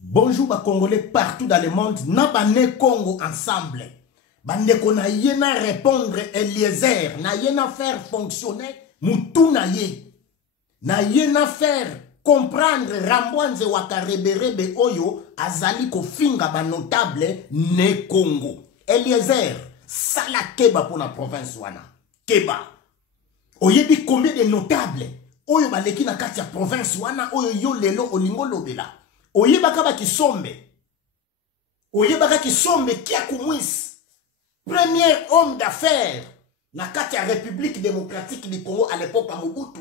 Bonjour ba Congolais partout dans le monde, na bané Congo ensemble. Bandeko na yena répondre Eliezer, na yena faire fonctionner mutu na ye. Na yena faire comprendre Rambwanze wakareberebe oyo azali kofinga ba notable ne Congo. Eliezer, sala keba pour la province wana. Keba. Oyebi combien de notables oyo baleki na kati ya province wana oyo yo lelo olingo lobela. Oyebaka ba kisombe. Oyebaka kisombe kia kumwisi. Premier homme d'affaires na kati ya République démocratique du Congo à l'époque à Mobutu.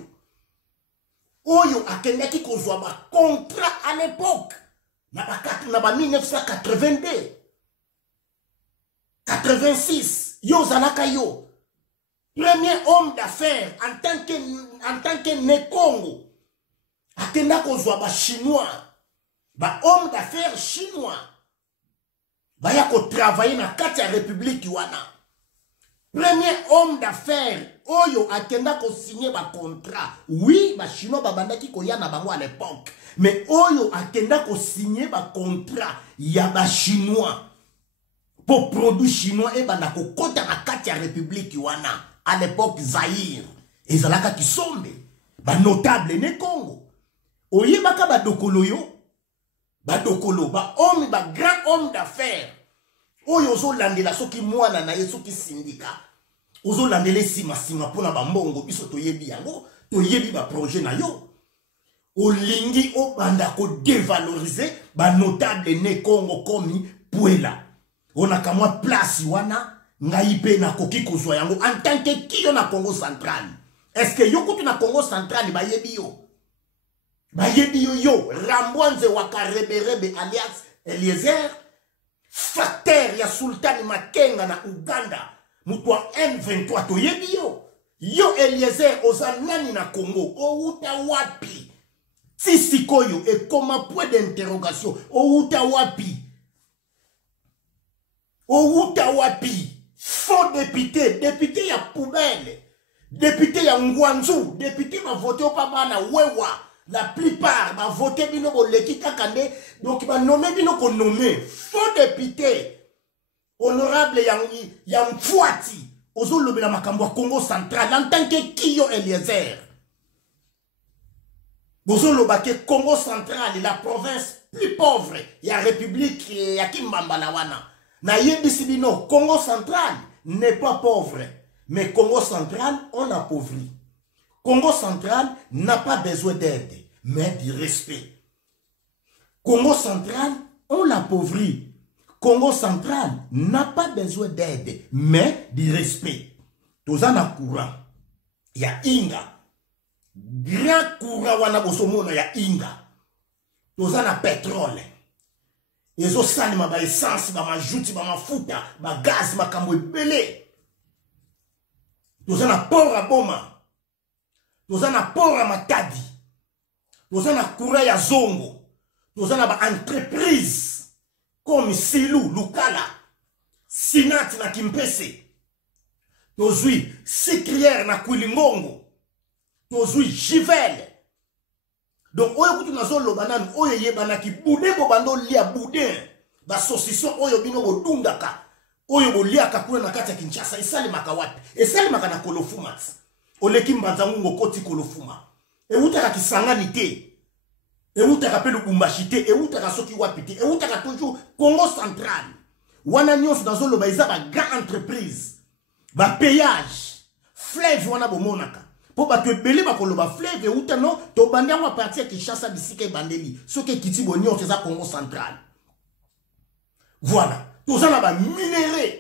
Oyo akendaki kozwa ba contrat à l'époque. Na ba 1982. 86. Yo zalaka yo. Premier homme d'affaires en tant que ne Congo. Akenda kozwa ba chinois. Ba homme d'affaires chinois. Baya ko travailler na kati ya République wana. Premier homme d'affaires oyo akenda ko signer ba contrat. Oui, ba chinois babandaki ko ya na bango à l'époque. Mais oyo akenda ko signer ba contrat ya ba chinois. Pour produit chinois et banda ko kota na kati ya République wana. À l'époque Zaïre. Ezalaka kisombe. Ba notable ne Congo. Oye baka ba dokolo yo. Ba dokolo, ba homme, ba grand homme d'affaires. Oyo ozo landela soki mwana na ye soki sindika. Ozo landele sima pona ba mbongo biso toyebi yango, toyebi ba projet na yo. Olingi o banda ko dévaloriser ba notable ne Congo komi Puela. Ona kamwa place wana ngai pe na koki kozwa yango en tant que kiyo na Congo central. Est-ce que yo kutu na Congo central ba yebi yo? Bayebi yo, Rambwanze wakareberebe alias Eliezer, facteur ya Sultani Makenga na Uganda, mutwa M23 to yebi yo. Yo Eliezer ozanani na Congo, outa wapi? Tisikoyo et comme point d'interrogation, outa wapi? Outa wapi? Faux député, député ya poubelle, député ya Ngwanzu, député va voter au papa na wewa. La plupart va voter bino ko leki kakande donc va nommer bino ko nommer faux député honorable ya Mfwati ozo lobela makambo Congo central en tant que Kiyo Eliezer bozo lobake Congo central la province plus pauvre ya république ya Kimbamba la wana na yebisi bino Congo central n'est pas pauvre mais Congo central on appauvrit. Congo central n'a pas besoin d'aide, mais du respect. Congo central, on l'appauvrit. Congo central n'a pas besoin d'aide, mais du respect. Tozana courant, il y a Inga. Grand courant wana bosomona ya Inga. Tozana pétrole. Ezo salima ba essence, ba majuti, ba mafuta, ba gaz, makambo ebele. Tozana port à Boma. Tozana port à Matadi. Tozana courant ya Zongo. Tozana ba entreprise comme Silou, Lukala, Sinati na Kimpese. Tozui Sicrière na Kwilingongo. Tozui Jivel. Donc oyo kutu nazo lobanan oyo yebana ki bude bo bando lia bude. Ba saucisson oyo bino bo dundaka. Oyo bo lia kakuna na kati ya Kinshasa isali makawapi. Esali makana Kolofumat. Oleki mbanzangu ngokoti Kolofuma. E utaka kisangani te. E utaka pe Lubumbashi te. E utaka soki wapi te. E utaka toujours Congo central. Wana nyonso nazo loba eza ba grand entreprise. Ba payage. Fleuve wana bomonaka. Po ba ebele ba koloba fleuve uta no to bandiango a partir Kinshasa bisika bandeli. Soki kiti bo nyonso eza Congo central. Voilà. Tozana ba minéraux.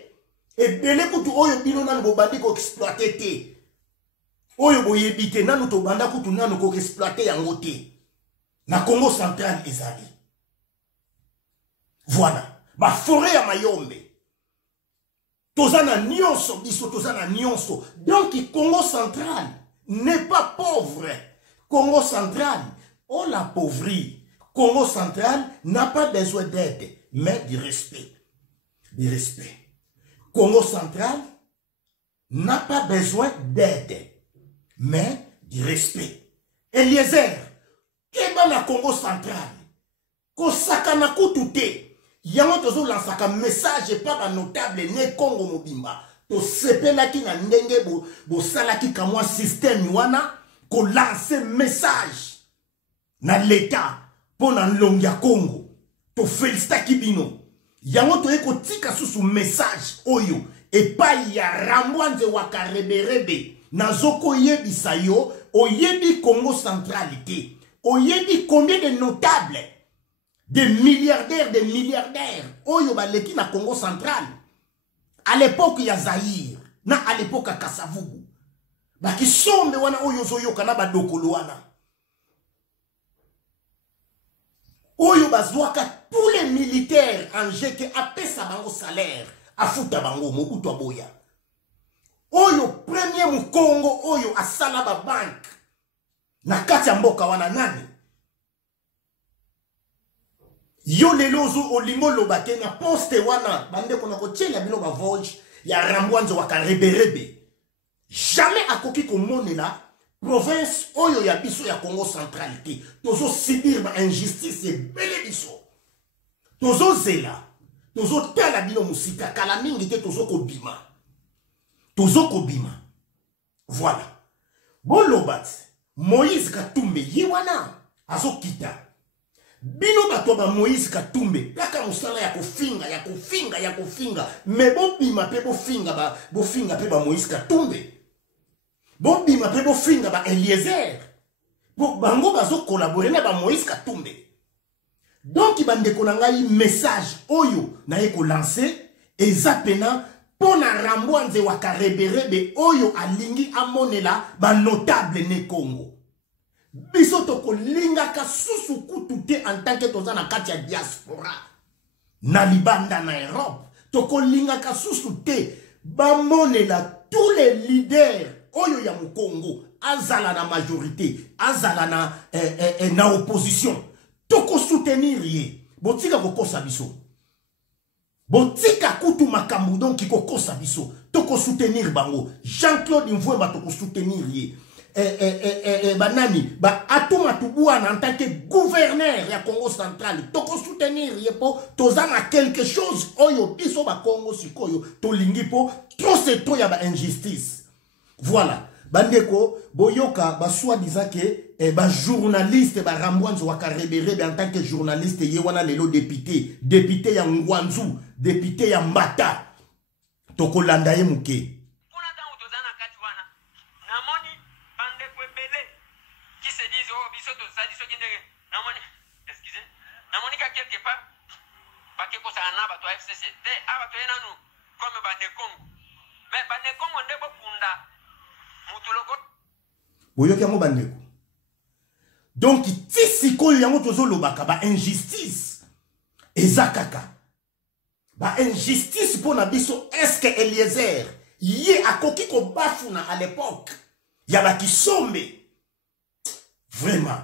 E bele kutu oyo bino nanu bo bandi ko exploiter te. Oyo boyebite nanu to banda kutu nanu ko exploiter yango te. Na Congo central ezali. Voilà. Ba forêt ya Mayombe. Tozana nyonso biso tozana nyonso. Donc Congo central n'est pas pauvre. Congo central on l'appauvrit. Congo central n'a pas besoin d'aide, mais du respect. Du respect. Congo central n'a pas besoin d'aide, mais du respect. Eliezer, keba na Congo central, ko tosakana kutu te yango tozolansaka message pa banotable ne Congo mobimba tosepelaki na ndenge bosalaki kamwa système wana kolanse message na l'état mpo na nlongi ya Congo tofelisitaki bino yango toye kotika susu message oyo epai ya Rambwanze Wakareberebe nazoko yebisa yo oyebi Congo centralité oyebi combien de notables de milliardaires oyo baleki na Congo central à l'époque ya Zaïre na à l'époque ya Kasavubu baki sombe wana oyo zoyoka na badokolo wana oyo bazwaka tous les militaires en jeke apesa bango salaire afuta bango mobutu aboya oyo premier mukongo oyo asala ba bank na kati ya mboka wana nani yo lelozo olingo lobake na poste wana bande kona kotiela bino ba voyage ya Rambwanze Wakareberebe jamais akoki komonela province oyo ya biso ya Congo centralité tozo subir ba injustice ebele biso tozo zela tozo tala bino musika kala mingi te tozo kobima voilà bolobat Moïse Katumbe yiwana azo kita bino bato ba Moïse Katumbe kaka musala ya kofinga me bobima pe bofinga pe ba Moïse Katumbe bobima pe bofinga ba Eliezer bango bazo collaborer na ba Moïse Katumbe donc bandeko na ngai message oyo na ye ko lancer eza pena pona Rambwanze Wakareberebe oyo alingi amonela ba notable ne Congo biso toko linga ka susu kutu te en tant que toza na kati ya diaspora na libanda na Europe toko linga ka susu te ba monela tous les leaders oyo ya mu Congo azala na majorité azala na opposition toko soutenir ye botika kokosa biso botika kutu makambu donc ki kokosa biso toko soutenir bango Jean-Claude Mvwemba toko soutenir ye banani ba atuma tubuana en tant que gouverneur ya Congo central toko soutenir ye po tozana quelque chose oyo biso ba Congo sikoyo tolingi po trop c'est trop ya ba injustice voilà bandeko boyoka ba soi-disant que ba journaliste ba Rambwanze Wakareberebe en tant que journaliste ye wana lelo député ya Ngwanzu député ya Mbata toko landa ye muke boyoki yango bandeko donc tisi koyo yango tozolobaka ba injustice eza kaka ba injustice pona biso est-ce que Eliezer ye akoki ko bafuna à l'époque ya ba kisombe vraiment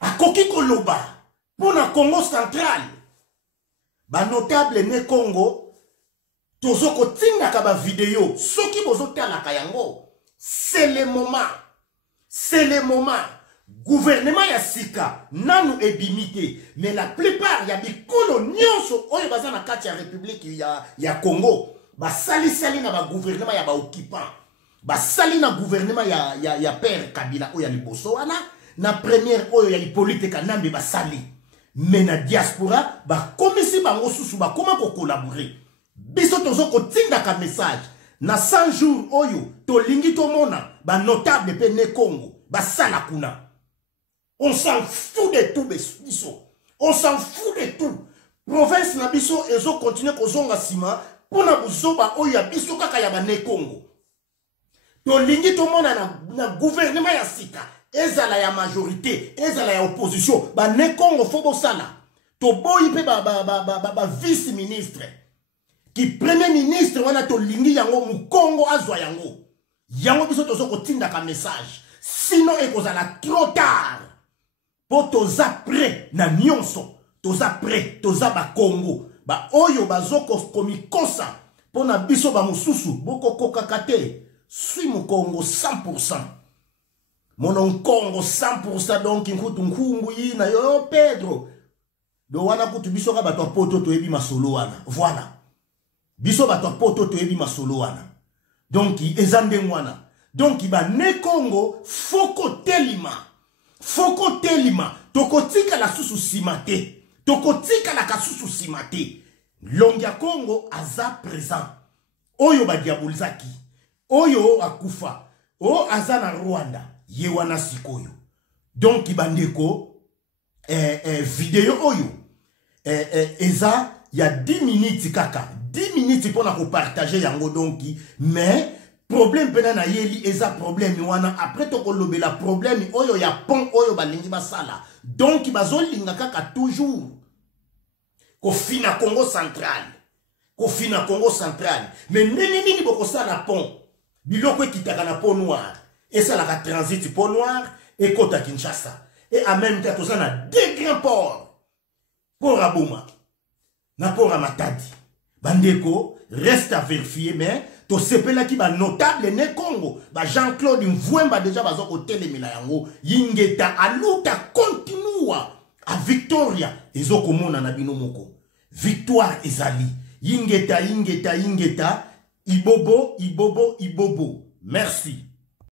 akoki ko loba pona Congo central ba notable ne Congo tozoko tingaka ba vidéo soki bozotalaka yango c'est le moment gouvernement ya sika nanu ebimité mais la plupart ya bikolo nyonso oyo baza na kati ya république ya Congo basali na ba gouvernement ya ba occupant basali na gouvernement ya père Kabila oyo ya liboso wana na première oyo ya Hippolyte Kanambe basali mais na diaspora ba komisi bango susu ba koma ko collaborer biso tozoko tindaka message na 100 jours oyo tolingi tomona ba notable pe ne Congo basala kuna on s'en fout de tout biso on s'en fout de tout province na biso ezo continuer kozonga sima pona buzoba oyo ya biso kaka ya ba ne Congo tolingi tomona na gouvernement ya sika ezala ya majorité ezala ya opposition ba ne Congo fo bosala to boyi pe ba vice ministre qui premier ministre wana to lingi yango mukongo azwa yango biso tozo kotinda ka message sinon ekozala trop tard po toza prêt na nyonso toza prêt toza ba Congo ba oyo bazoko komikosa pona biso ba mususu boko kokaka te suis mukongo 100% Mon Congo 100% donc nkutu nkungu yina yo Pedro. Do wana kutu biso ka bato poto to ebi masolo wana. Voilà. Biso bato poto to ebi masolo wana. Donc ezande wana. Donc iba ne Congo foko telima. Foko telima. Tokotika la susu simate. Tokotika la kasusu simate. Longia Congo aza présent. Oyo ba diabolizaki. Oyo akufa. O aza na Rwanda. Ye wana sikoyo. Donc ibandeko vidéo oyo eza ya 10 minutes kaka 10 minutes pour na ko partager yango donc mais problème pena na yeli eza problème wana après to ko lobela problème oyo ya pont oyo balingi basala donc bazolinga kaka toujours ko fina Congo central mais nini boko sala pont biloko kitaka na pont noir et ça la transit pont noir et Kota Kinshasa et en même temps tout ça na deux grands ports pour Abouma na pour Matadi bandeko reste à vérifier mais to sepela ki ba notable ne Congo ba Jean-Claude Mvwemba déjà bazo ko telemela yango yingeta aluta continua a Victoria ezoko mona na bino moko victoire ezali yingeta ibobo merci.